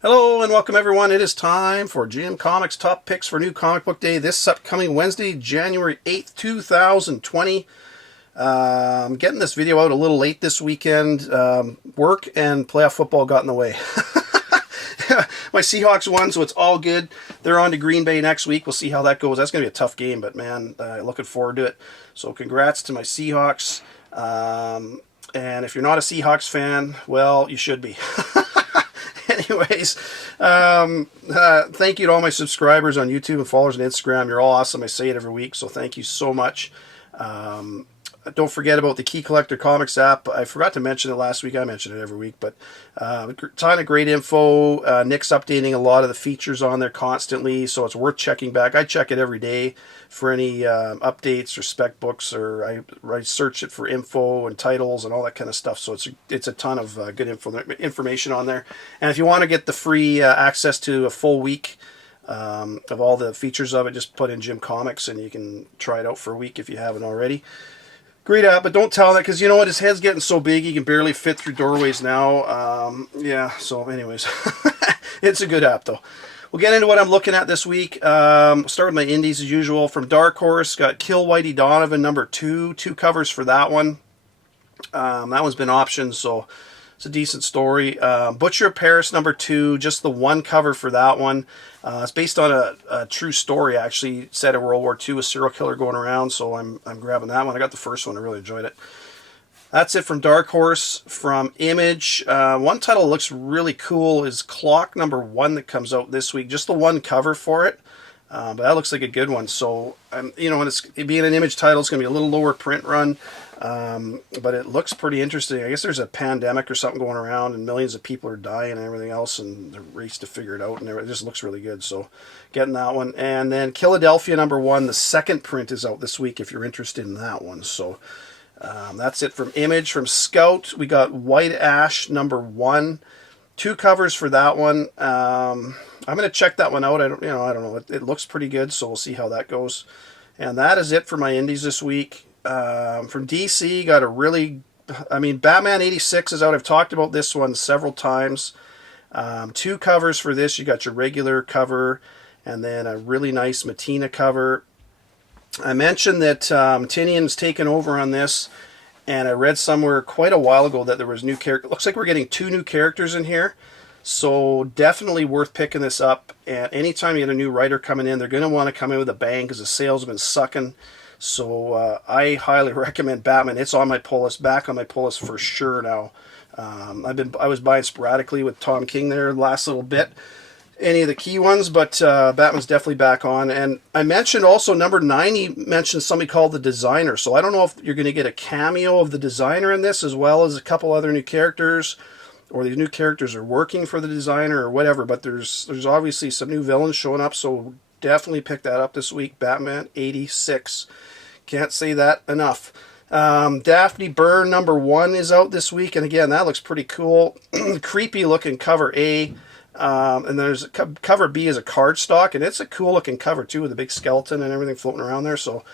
Hello and welcome everyone. It is time for Jim Comics Top Picks for New Comic Book Day this upcoming Wednesday, January 8th, 2020. I'm getting this video out a little late this weekend. Work and playoff football got in the way. My Seahawks won, so it's all good. They're on to Green Bay next week. We'll see how that goes. That's going to be a tough game, but man, looking forward to it. So congrats to my Seahawks. And if you're not a Seahawks fan, well, you should be. Anyways, thank you to all my subscribers on YouTube and followers on Instagram. You're all awesome. I say it every week, so thank you so much. Don't forget about the Key Collector Comics app. I forgot to mention it last week. I mention it every week, but a ton of great info. Nick's updating a lot of the features on there constantly, so it's worth checking back. I check it every day for any updates or spec books, or I search it for info and titles and all that kind of stuff. So it's a ton of good information on there. And if you want to get the free access to a full week of all the features of it, just put in Jim Comics and you can try it out for a week if you haven't already. Great app, but don't tell him that, because you know what, his head's getting so big he can barely fit through doorways now. Yeah, so anyways, it's a good app though. We'll get into what I'm looking at this week. Start with my indies as usual. From Dark Horse, got Kill Whitey Donovan #2, 2 covers for that one. That one's been optioned, so it's a decent story. Butcher of Paris #2, just the 1 cover for that one. It's based on a true story, actually, set in World War II, a serial killer going around, so I'm grabbing that one. I got the first one, I really enjoyed it. That's it from Dark Horse. From Image, one title that looks really cool is Clock #1 that comes out this week. Just the 1 cover for it, but that looks like a good one. So, you know, it being an Image title, it's going to be a little lower print run. But it looks pretty interesting. I guess there's a pandemic or something going around and millions of people are dying and everything else, and the race to figure it out, and it just looks really good. So getting that one. And then Philadelphia #1, the 2nd print is out this week if you're interested in that one. So that's it from Image. From Scout, we got White Ash #1, 2 covers for that one. I'm going to check that one out. I don't know. It looks pretty good, so we'll see how that goes. And that is it for my indies this week. From DC, got Batman 86 is out. I've talked about this one several times. 2 covers for this. You got your regular cover and then a really nice Matina cover. I mentioned that Tinian's taken over on this, and I read somewhere quite a while ago that there was new character. Looks like we're getting 2 new characters in here, so definitely worth picking this up. And anytime you get a new writer coming in, they're going to want to come in with a bang because the sales have been sucking. So I highly recommend Batman. It's on my pull list, back on my pull list for sure now. I was buying sporadically with Tom King there the last little bit, any of the key ones, but Batman's definitely back on. And I mentioned also #9, he mentioned somebody called the Designer. So I don't know if you're going to get a cameo of the Designer in this, as well as a couple other new characters, or these new characters are working for the Designer or whatever. But there's obviously some new villains showing up, so definitely pick that up this week. Batman 86. Can't say that enough. Daphne Byrne #1 is out this week, and again, that looks pretty cool. Creepy looking cover A, and there's cover B is a cardstock, and it's a cool looking cover too, with a big skeleton and everything floating around there. So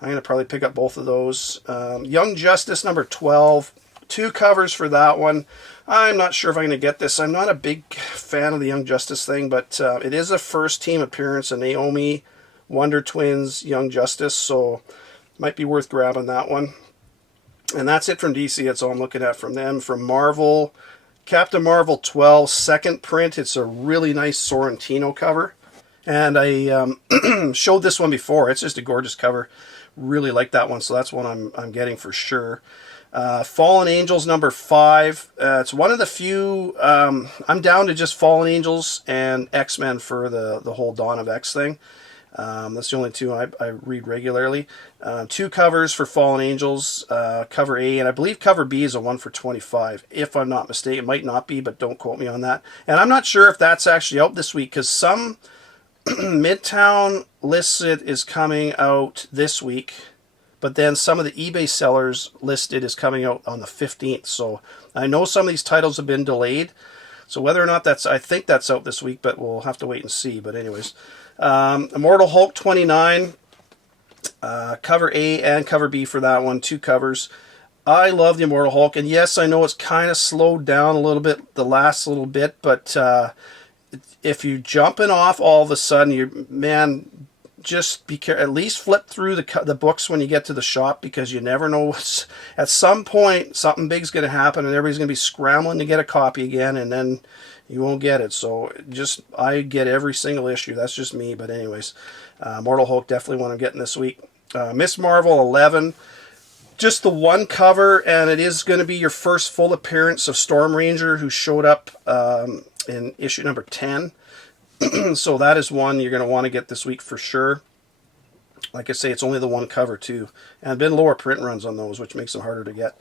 I'm gonna probably pick up both of those. Young Justice #12, 2 covers for that one. I'm not sure if I'm gonna get this. I'm not a big fan of the Young Justice thing, but it is a first team appearance of Naomi, Wonder Twins, Young Justice, so might be worth grabbing that one. And that's it from DC. That's all I'm looking at from them. From Marvel, Captain Marvel 12, 2nd print. It's a really nice Sorrentino cover. And I showed this one before. It's just a gorgeous cover. Really like that one, so that's one I'm getting for sure. Fallen Angels #5. It's one of the few. I'm down to just Fallen Angels and X-Men for the whole Dawn of X thing. That's the only 2 I read regularly. 2 covers for Fallen Angels, cover A, and I believe cover B is a 1 for 25, if I'm not mistaken. It might not be, but don't quote me on that. And I'm not sure if that's actually out this week, because some Midtown listed is coming out this week, but then some of the eBay sellers listed is coming out on the 15th. So I know some of these titles have been delayed. So whether or not I think that's out this week, but we'll have to wait and see. But anyways, Immortal Hulk 29, cover A and cover B for that one, 2 covers. I love the Immortal Hulk, and yes, I know it's kind of slowed down a little bit the last little bit, but if you're jumping off all of a sudden, man, just be careful. At least flip through the books when you get to the shop, because you never know what's, at some point something big's going to happen and everybody's going to be scrambling to get a copy again, and then you won't get it. So I get every single issue. That's just me. But anyways, Immortal Hulk, definitely one I'm getting this week. Miss Marvel 11, just the one cover, and it is going to be your first full appearance of Storm Ranger, who showed up in issue number 10. So that is one you're going to want to get this week for sure. Like I say, it's only the one cover too, and been lower print runs on those, which makes them harder to get.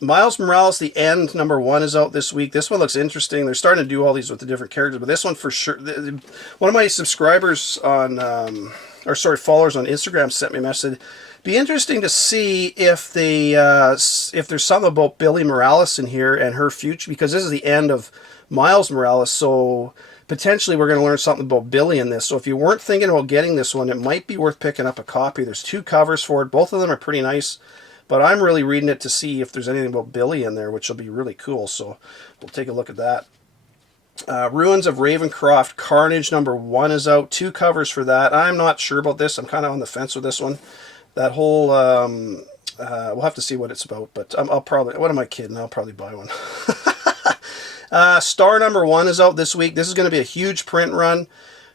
Miles Morales, The End, number 1 is out this week. This one looks interesting. They're starting to do all these with the different characters, but this one for sure. One of my subscribers on, followers on Instagram sent me a message. Be interesting to see if if there's something about Billy Morales in here and her future, because this is the end of Miles Morales, so potentially we're going to learn something about Billy in this. So if you weren't thinking about getting this one, it might be worth picking up a copy. There's 2 covers for it. Both of them are pretty nice, but I'm really reading it to see if there's anything about Billy in there, which will be really cool. So we'll take a look at that. Ruins of Ravencroft Carnage number 1 is out. 2 covers for that. I'm not sure about this. I'm kind of on the fence with this one. That whole, we'll have to see what it's about, but I'll probably, what am I kidding? I'll probably buy one. Star number 1 is out this week. This is going to be a huge print run.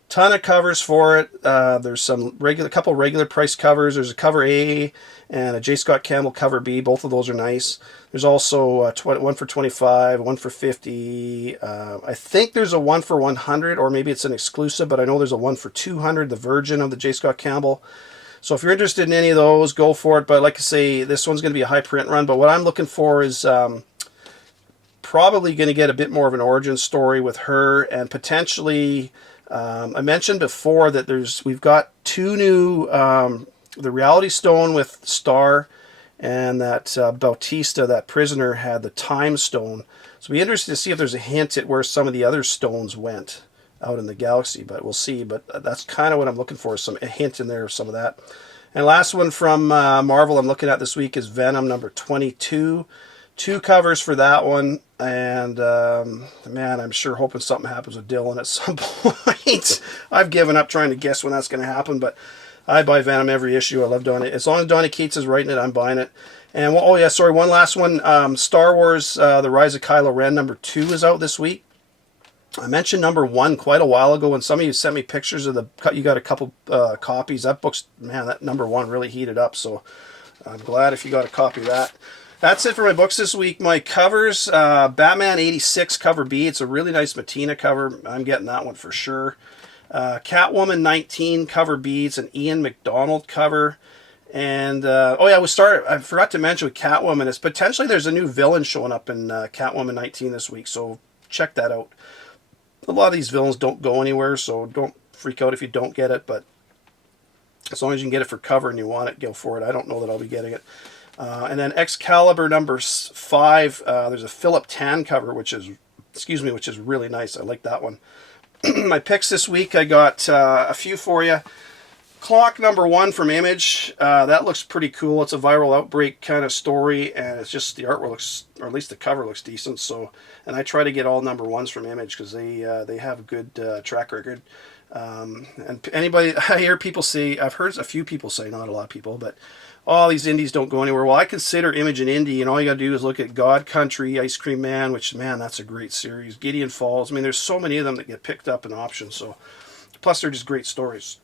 Ton of covers for it. There's some couple regular price covers. There's a cover A and a J. Scott Campbell cover B. Both of those are nice. There's also one for 25, one for 50. I think there's a one for 100, or maybe it's an exclusive, but I know there's a one for 200, the Virgin of the J. Scott Campbell. So if you're interested in any of those, go for it. But like I say, this one's going to be a high print run. But what I'm looking for is probably going to get a bit more of an origin story with her, and potentially, I mentioned before that we've got 2 new, the Reality Stone with Star, and that Bautista, that prisoner, had the Time Stone. So it'll be interesting to see if there's a hint at where some of the other stones went out in the galaxy, but we'll see. But that's kind of what I'm looking for, a hint in there of some of that. And last one from Marvel I'm looking at this week is Venom number 22. 2 covers for that one, and man, I'm sure hoping something happens with Dylan at some point. I've given up trying to guess when that's going to happen, but I buy Venom every issue. I love Donny. As long as Donny Cates is writing it, I'm buying it. And one last one. Star Wars: The Rise of Kylo Ren number 2 is out this week. I mentioned number 1 quite a while ago, and some of you sent me pictures of you got a couple copies. That book's, man, that number 1 really heated up, so I'm glad if you got a copy of that. That's it for my books this week. My covers, Batman 86 cover B. It's a really nice Matina cover. I'm getting that one for sure. Catwoman 19 cover B. It's an Ian McDonald cover. And, I forgot to mention with Catwoman, is potentially there's a new villain showing up in Catwoman 19 this week, so check that out. A lot of these villains don't go anywhere, so don't freak out if you don't get it, but as long as you can get it for cover and you want it, go for it. I don't know that I'll be getting it. And then Excalibur number 5, there's a Philip Tan cover, which is really nice. I like that one. My picks this week, I got a few for you. Clock number 1 from Image. That looks pretty cool. It's a viral outbreak kind of story, and it's just the artwork looks, or at least the cover looks decent. So, and I try to get all number 1s from Image because they have a good track record. And anybody, I hear people say, I've heard a few people say, not a lot of people, but all these indies don't go anywhere. Well, I consider Image an indie, and all you got to do is look at God Country, Ice Cream Man, which, man, that's a great series. Gideon Falls. I mean, there's so many of them that get picked up in options. So, plus they're just great stories.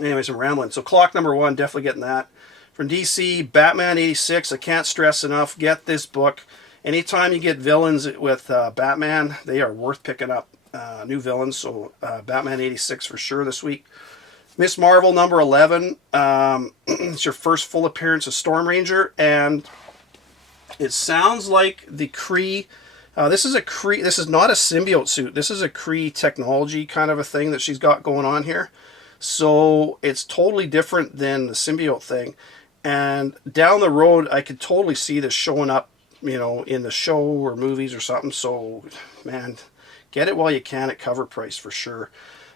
Anyways, I'm rambling. So Clock number 1, definitely getting that. From DC, Batman 86. I can't stress enough. Get this book. Anytime you get villains with Batman, they are worth picking up. New villains. So Batman 86 for sure this week. Miss Marvel number 11. It's your first full appearance of Storm Ranger, and it sounds like the Kree. This is not a symbiote suit. This is a Kree technology kind of a thing that she's got going on here. So it's totally different than the symbiote thing. And down the road, I could totally see this showing up, in the show or movies or something. So, man, get it while you can at cover price for sure.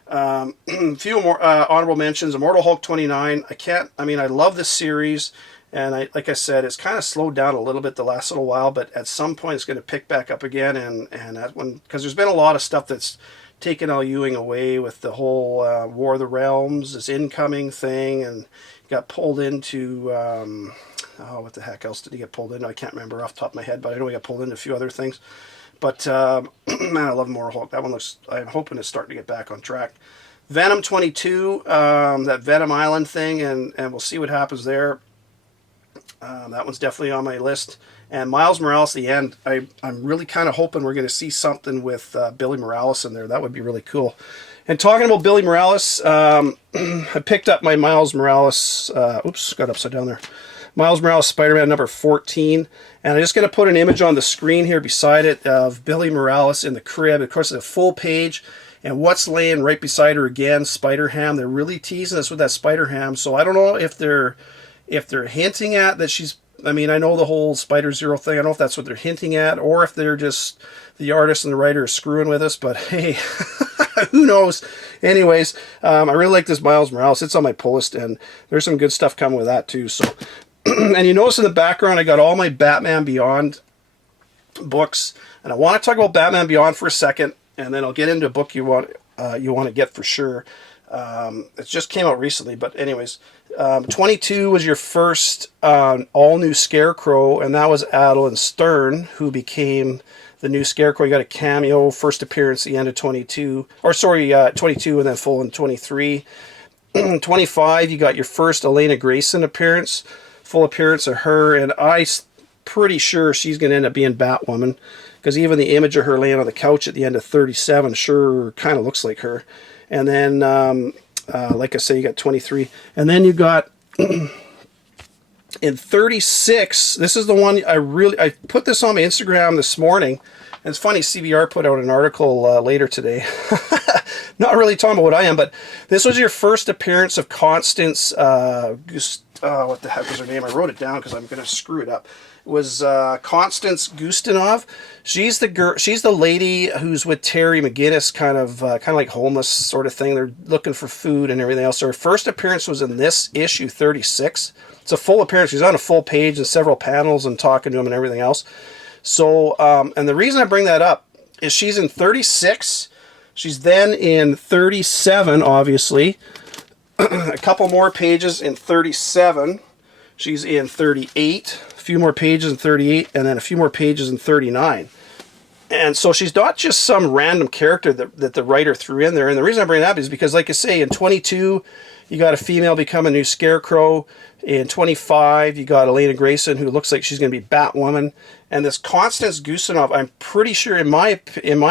A few more honorable mentions. Immortal Hulk 29. I love this series. And like I said, it's kind of slowed down a little bit the last little while, but at some point it's going to pick back up again. And that one, because there's been a lot of stuff that's taken Al Ewing away with the whole War of the Realms, this incoming thing, and got pulled into, oh, what the heck else did he get pulled into? I can't remember off the top of my head, but I know he got pulled into a few other things. But, man, I love Immortal Hulk. That one looks, I'm hoping it's starting to get back on track. Venom 22, that Venom Island thing, and we'll see what happens there. That one's definitely on my list. And Miles Morales, the end, I'm really kind of hoping we're going to see something with Billy Morales in there. That would be really cool. And talking about Billy Morales, I picked up my Miles Morales, oops, got upside down there. Miles Morales Spider-Man number 14. And I'm just going to put an image on the screen here beside it of Billy Morales in the crib. Of course, it's a full page. And what's laying right beside her again? Spider-Ham. They're really teasing us with that Spider-Ham. So I don't know if they're hinting at that she's, I mean, I know the whole Spider-Zero thing. I don't know if that's what they're hinting at, or if they're just, the artist and the writer are screwing with us, but hey, who knows? Anyways, I really like this Miles Morales. It's on my pull list, and there's some good stuff coming with that too. So, and you notice in the background, I got all my Batman Beyond books, and I want to talk about Batman Beyond for a second, and then I'll get into a book you want to get for sure. It just came out recently, but anyways, 22 was your first all-new Scarecrow, and that was Adel Stern, who became the new Scarecrow. You got a cameo, first appearance at the end of 22, or sorry, 22 and then full in 23. 25, you got your first Elena Grayson appearance, full appearance of her, and I'm pretty sure she's going to end up being Batwoman, because even the image of her laying on the couch at the end of 37 sure kind of looks like her. And then, like I say, you got 23. And then you got, in 36, this is the one I put this on my Instagram this morning. And it's funny, CBR put out an article later today. Not really talking about what I am, but this was your first appearance of Constance, what the heck was her name? I wrote it down because I'm going to screw it up. It was Constance Gustinov. She's the girl. She's the lady who's with Terry McGinnis, kind of like homeless sort of thing. They're looking for food and everything else. So her first appearance was in this issue 36. It's a full appearance. She's on a full page and several panels and talking to him and everything else. So, and the reason I bring that up is she's in 36. She's then in 37, obviously. A couple more pages in 37. She's in 38, a few more pages in 38, and then a few more pages in 39. And so she's not just some random character that the writer threw in there. And the reason I bring that up is because, like I say, in 22, you got a female become a new Scarecrow. In 25, you got Elena Grayson, who looks like she's going to be Batwoman. And this Constance Gustinov, I'm pretty sure, in my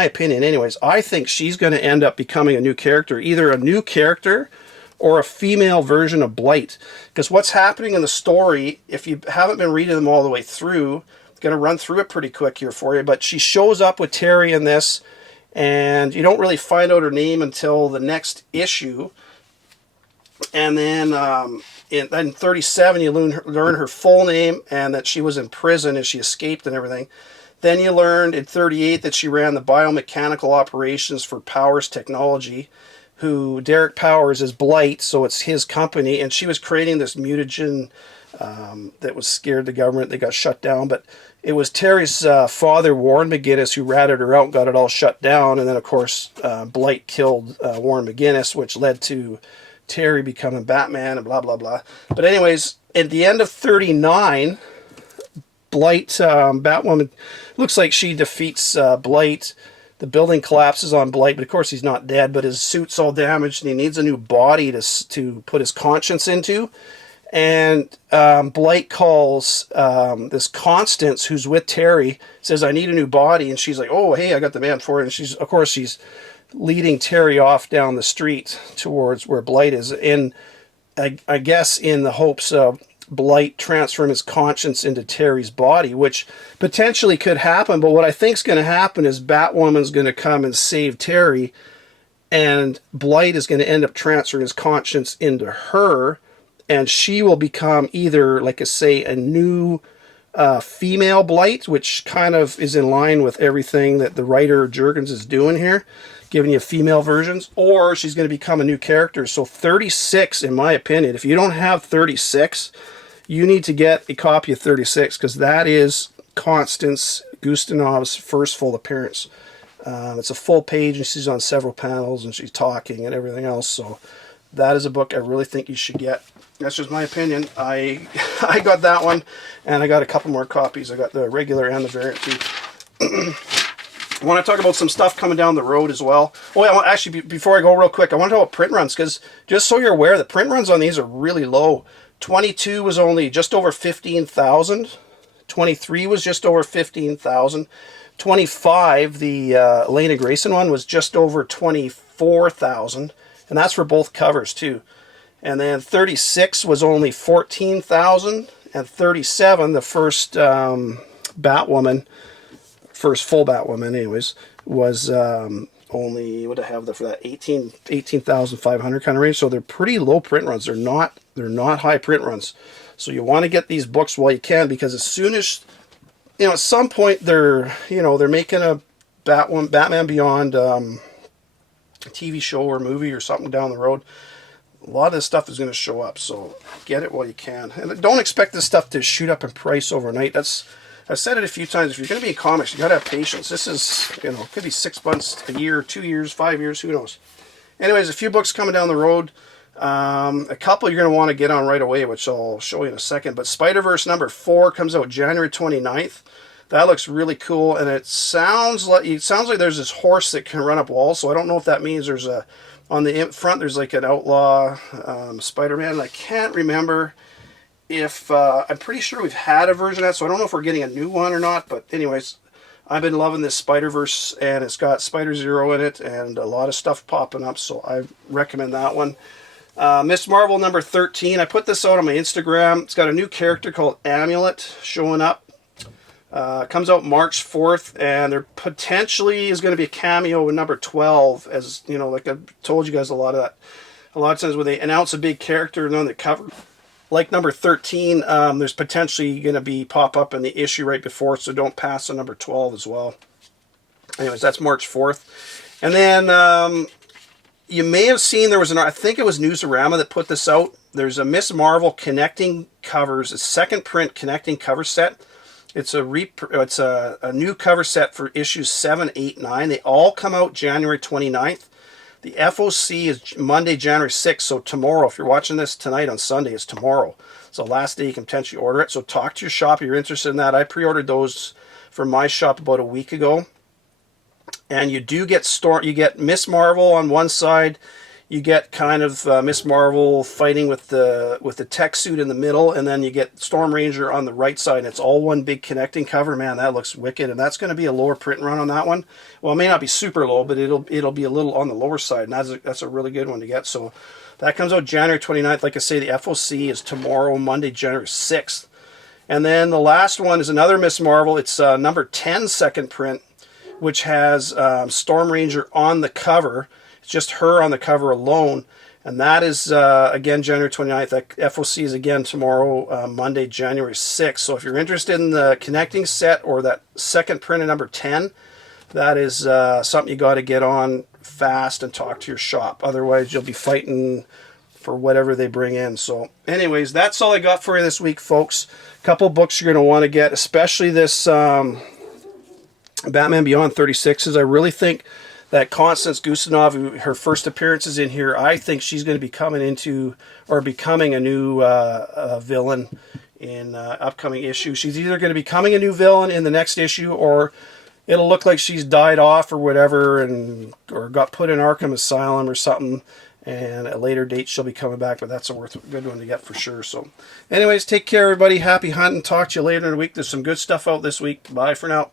opinion anyways, I think she's going to end up becoming a new character. Either a new character or a female version of Blight. Because what's happening in the story, if you haven't been reading them all the way through, I'm going to run through it pretty quick here for you, but she shows up with Terry in this, and you don't really find out her name until the next issue. And then in 37, you learn her full name, and that she was in prison and she escaped and everything. Then you learned in 38 that she ran the biomechanical operations for Powers Technology, who Derek Powers is Blight, so it's his company, and she was creating this mutagen that was scared the government. They got shut down, but it was Terry's father, Warren McGinnis, who ratted her out and got it all shut down, and then, of course, Blight killed Warren McGinnis, which led to Terry becoming Batman and blah, blah, blah. But anyways, at the end of 39, Blight, Batwoman, looks like she defeats Blight. The building collapses on Blight, but of course he's not dead, but his suit's all damaged and he needs a new body to put his conscience into. And Blight calls this Constance, who's with Terry, says, I need a new body. And she's like, oh, hey, I got the man for it. And of course, she's leading Terry off down the street towards where Blight is. And I guess in the hopes of Blight transferring his conscience into Terry's body, which potentially could happen. But what I think is going to happen is Batwoman's going to come and save Terry, and Blight is going to end up transferring his conscience into her, and she will become either, like I say, a new female Blight, which kind of is in line with everything that the writer Jurgens is doing here, giving you female versions, or she's going to become a new character. So 36, in my opinion, if you don't have 36, you need to get a copy of 36, because that is Constance Gustanov's first full appearance. It's a full page, and she's on several panels, and she's talking and everything else. So that is a book I really think you should get. That's just my opinion. I got that one, and I got a couple more copies. I got the regular and the variant too. I want to talk about some stuff coming down the road as well. Oh, yeah, actually, before I go real quick, I want to talk about print runs, because just so you're aware, the print runs on these are really low. 22 was only just over 15,000. 23 was just over 15,000. 25, the Elena Grayson one, was just over 24,000, and that's for both covers too. And then 36 was only 14,000, and 37, the first Batwoman, first full Batwoman anyways, was only, what do I have there for that, 18,500 kind of range. So they're pretty low print runs. They're not high print runs. So you want to get these books while you can, because as soon as, you know, at some point they're making a Batman Beyond TV show or movie or something down the road, a lot of this stuff is going to show up. So get it while you can, and don't expect this stuff to shoot up in price overnight. I've said it a few times. If you're going to be in comics, you got to have patience. This is, you know, it could be 6 months, a year, 2 years, 5 years, who knows. Anyways, a few books coming down the road. A couple you're going to want to get on right away, which I'll show you in a second. But Spider-Verse number 4 comes out January 29th. That looks really cool, and it sounds like there's this horse that can run up walls. So I don't know if that means there's a, on the front there's like an outlaw Spider-Man. I can't remember if I'm pretty sure we've had a version of that, so I don't know if we're getting a new one or not. But anyways, I've been loving this Spider-Verse, and it's got Spider-Zero in it and a lot of stuff popping up, so I recommend that one. Miss Marvel number 13, I put this out on my Instagram. It's got a new character called Amulet showing up. Comes out March 4th, and there potentially is going to be a cameo in number 12, as you know, like I told you guys a lot of times when they announce a big character and on the cover, like number 13, there's potentially going to be pop up in the issue right before, so don't pass on number 12 as well. Anyways, that's March 4th. And then you may have seen there was I think it was Newsarama that put this out. There's a Miss Marvel connecting covers, a second print connecting cover set. It's a new cover set for issues 7, 8, 9. They all come out January 29th. The FOC is Monday, January 6th, so tomorrow. If you're watching this tonight on Sunday, it's tomorrow. It's the last day you can potentially order it. So talk to your shop if you're interested in that. I pre-ordered those from my shop about a week ago. And you do get you get Miss Marvel on one side. You get kind of Miss Marvel fighting with the tech suit in the middle, and then you get Storm Ranger on the right side. And it's all one big connecting cover. Man, that looks wicked, and that's going to be a lower print run on that one. Well, it may not be super low, but it'll be a little on the lower side, and that's a really good one to get. So that comes out January 29th. Like I say, the FOC is tomorrow, Monday, January 6th. And then the last one is another Miss Marvel. It's number 10 second print, which has Storm Ranger on the cover. It's just her on the cover alone, and that is again January 29th. That FOC is again tomorrow, Monday, January 6th. So if you're interested in the connecting set or that second print of number 10, that is something you got to get on fast and talk to your shop. Otherwise, you'll be fighting for whatever they bring in. So anyways, that's all I got for you this week, folks. A couple books you're going to want to get, especially this Batman Beyond 36s. I really think that Constance Gustanov, her first appearance is in here. I think she's going to be coming into, or becoming a new villain in upcoming issue. She's either going to be becoming a new villain in the next issue, or it'll look like she's died off or whatever, or got put in Arkham Asylum or something, and at a later date she'll be coming back, but that's a good one to get for sure. So anyways, take care everybody. Happy hunting. Talk to you later in the week. There's some good stuff out this week. Bye for now.